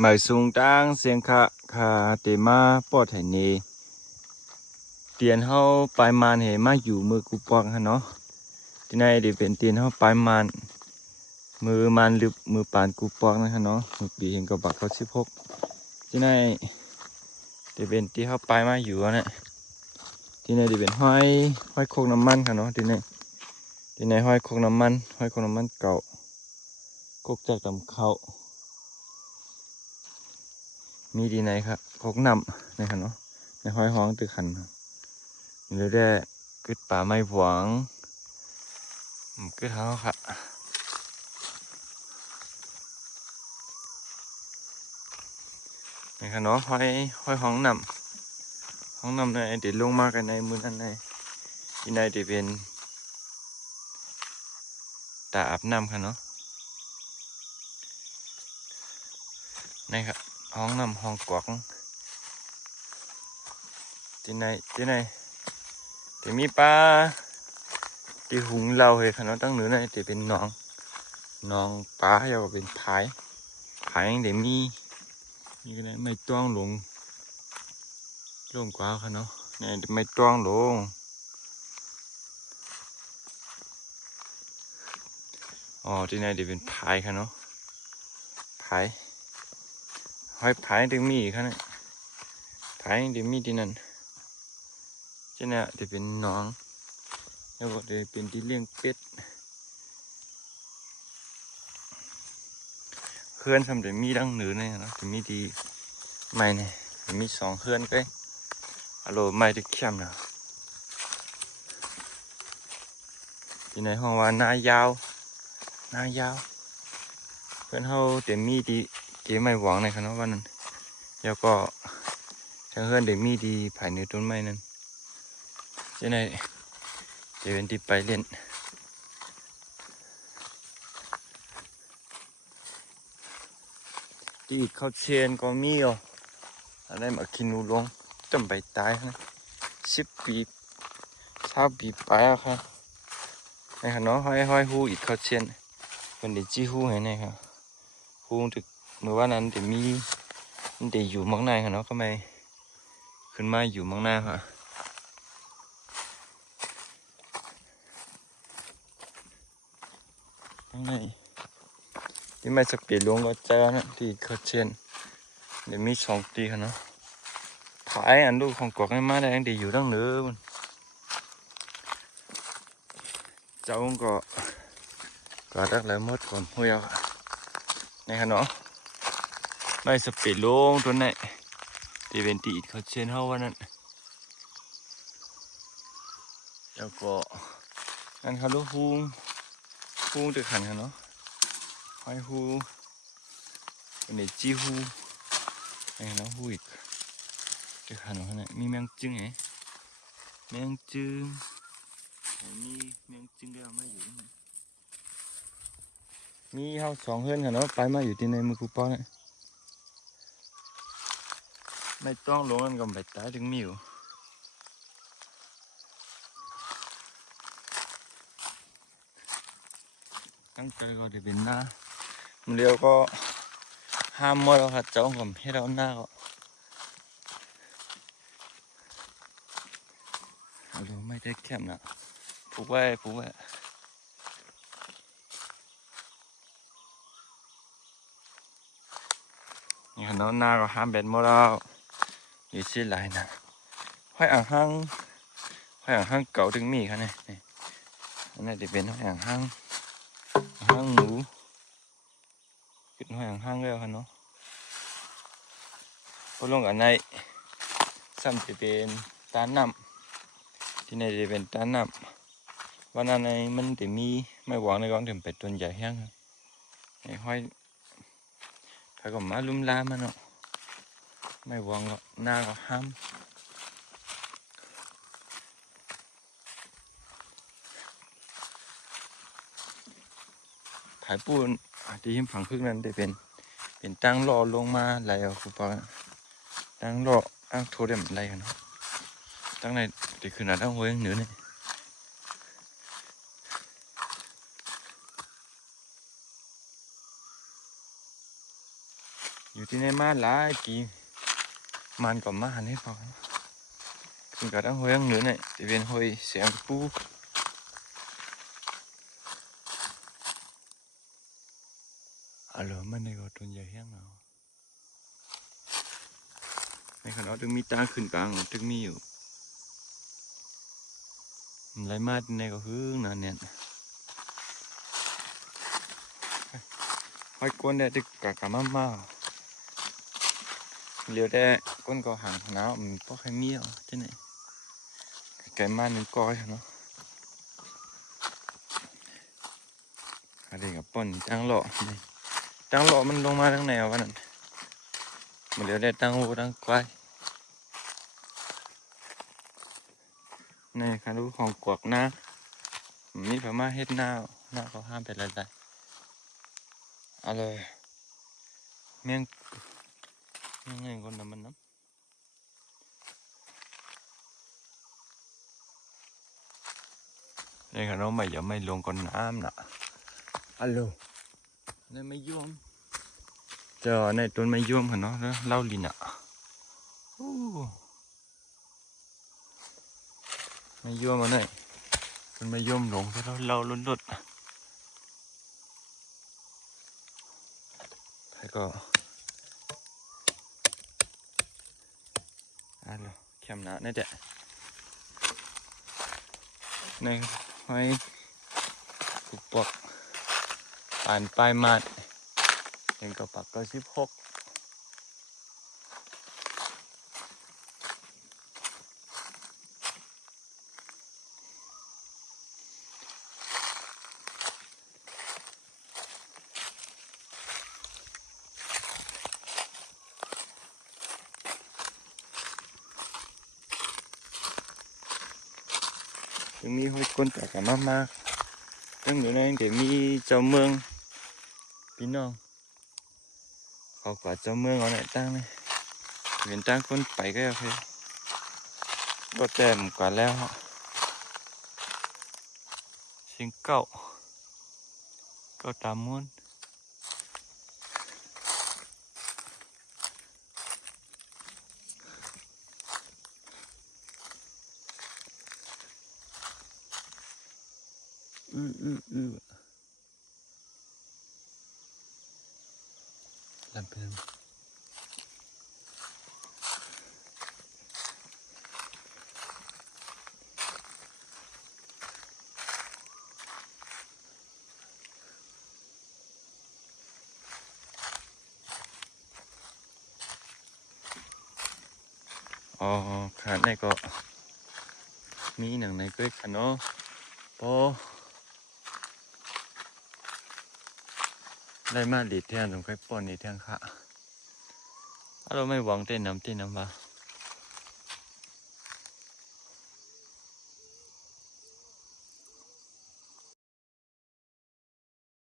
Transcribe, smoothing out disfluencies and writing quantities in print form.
หมายสูงตั้งเสียงคาเตมาปอดไห่เนเตียนเฮาปลายมานเหมาอยู่มือกูปองฮะเนาะที่ไหนเดี๋ยวเป็นเตียนเฮาปลายมานมือมานหรือมือปานกูปองนะฮะเนาะมือปีเห็นกับบักเขา16ที่ไหนเดี๋ยวเป็นที่เฮาปลายมาอยู่นะที่ไหนเดี๋ยวเป็นห้อยโคกน้ำมันค่ะเนาะที่ไหนห้อยโคกน้ำมันเก่าโคกจากตำเขามีดีไหนครับโคกน้ำในค่ะเนาะในห้อยห้องตือขันเลยได้กึดป่าไม้หวงกึดเท้าค่ะในค่ะเนาะห้อยห้องน้ำในเดี๋ยวลงมากันในมือนั้นในที่ในเดี๋ยวเป็นตาอาบน้ำค่ะเนาะในครับห้องน้ำห้องกวางที่ไหนเดี๋ยวมีปลาที่หุงเราเหยค่ะเนาะตั้งเหนือในเดี๋ยวเป็นน้องปลาเยาเป็นผายเดี๋ยวมีกันเลยไม่ต้องลงกว่าค่ะเนาะเนี่ยไม่ต้องลงอ๋อที่ไหนเดี๋ยวเป็นผายค่ะเนาะห้อยผายเดี๋ยวมีค่ะเนี่ยผายเดี๋ยวมีที่นั่นที่เนี่ยเดี๋ยวเป็นน้องแล้วก็เดี๋ยวเป็นที่เลี้ยงเป็ดเขื่อนทำเดี๋ยวมีดังเหนือเนี่ยนะเดี๋ยวมีดีไม่เนี่ยเดี๋ยวมี2 เขื่อนก็ฮัลโหลไม่ได้เข้มนะที่ในห้องว่าหน้ายาวเพื่อนเขาเดี๋ยวมีดีเกี่ยวไม่หวังในคณะวันนั้นแล้วก็ทางเพื่อนเดี๋ยวมีดีภายในต้นไม้นั้นที่ในเดี๋ยวเป็นที่ไปเล่นที่เขาเชียนก็มีอ่ะอะไรมากินนูลงจมไปตายนะ10 ปี20 ปีไปอะค่ะในคณะห้อยหูอีกเขาเชียนเป็นเด็กจี้หูเห็นไหมครับหูถึกเมื่อวันนั้นเดี๋ยวมีเดี๋ยวอยู่มังนายค่ะเนาะก็ไม่ขึ้นมาอยู่มังนาค่ะข้างในที่ไม่สปีดลงก็เจอนะที่เขาเชียนเดี๋ยวมี2 ตีค่ะเนาะถ่ายอันดูของกวกให้มาได้เดี๋ยวอยู่ตั้งเนื้อมันเจ้าก็รักแล้วมดก่อนหัวในค่ะเนาะไม่สปีดลงตัวไหนที่เป็นตีเขาเชียนเขาวันนั้นแล้วก็นั่นเขาลูกฮูตึกขันค่ะเนาะห้อยฮูเป็นเด็กจี้ฮูไอ้เนาะฮูอีกตึกขันเขาเนี่ยมีแมงจึงไงแมงจึงมีแมงจึงได้เอามาอยู่มีเขา2 เฮือนค่ะเนาะไปมาอยู่ที่ในมือกูป้อนเนี่ยไม่ต้องลงกันกับใบตายถึงมีอยู่ตั้งใจก็จะเป็นหน้ามันเดียวก็ห้ามมดแล้วค่ะเจ้าผมให้เราหน้าก็เราไม่ได้แคบนะผูกไว้นี่ค่ะเนาะหน้าก็ห้ามเบ็ดหมดแล้วอยู่ที่ไรนะห้อยอ่างห้างเก่าถึงมีค่ะเนี่ยอันนี้จะเป็นห้อยอ่างห้างหมูเป็นห้อยอ่างห้างแล้วค่ะเนาะพอลงอันในซ้ำจะเป็นตาน้ำที่ไหนจะเป็นตาน้ำวันนั้นในมันจะมีไม่หวังในกองถึงเป็ดตัวใหญ่แห้งไอ้ห้อยถ้าก็มาลุ่มลามันเนาะไม่หวังก็หน้าก็ห้ามถ่ายปูนที่หิมฝังพึ่งนั้นจะเป็นตั้งรอลงมาไหลเอาคูปองตั้งรออ้างโทรเดมไหลกันเนาะตั้งในจะขึ้นหน้าตั้งหัวยังเหนือเนี่ย อยู่ที่ในมาหลายปีมันก็มาหันให้ฟังถึงกับทั้งหอยทั้งเนื้อเนี่ยจะเป็นหอยเสียงปูอะไรมันในก็ตัวใหญ่แห้งเอาในขณะถึงมีตาขึ้นกลางถึงมีอยู่ไรมาในก็หึงนะเนี่ยหอยกวนได้ตึกกะมาเลี้ยวได้ก้นก็ห่างน้ำมันก็แค่มีอ่ะที่ไหนแกมาหนึ่งก้อยเนาะอะไรกับป่นตั้งหล่อตั้งหล่อมันลงมาทั้งแนววันนั้นมันเลี้ยวได้ตั้งหูตั้งควายในคันรู้ของกวกนะมีพม่าเฮ็ดหน้าเขาห้ามเป็นอะไรเอาเลยเมี่ยงไงคนน้ำมันน้ำในคันเราไม่ลงก้นน้ำน่ะฮัลโหลในไม่ย่วมเจอในต้นไม่ย่วมเหรอเนาะเล่าลินอ่ะไม่ย่วมมาเนี่ยต้นไม่ย่วมหลงเพราะเราลุ้นลุดแล้วก็เข้มหนาเนี่ยแหละในหอยกุบปอกผ่านปลายมาดเองก็ปักก็16ยังมีหอยก้นแต่กับมากยังอยู่ในเดี๋ยวมีเจ้าเมืองพี่น้องเขากว่าเจ้าเมืองเอาไหนตั้งเลยเห็นตั้งคนไปก็โอเคก็แจ่มกว่าแล้วชิงเก้าก็ตามม้วนลำเป็นอ๋อขาดในก็มีหนังในก็ขันเนาะพอได้มาดีแทนตรงใกล้ป้อนนี่แทงค่ะเราไม่หวังเต้นน้ำว่า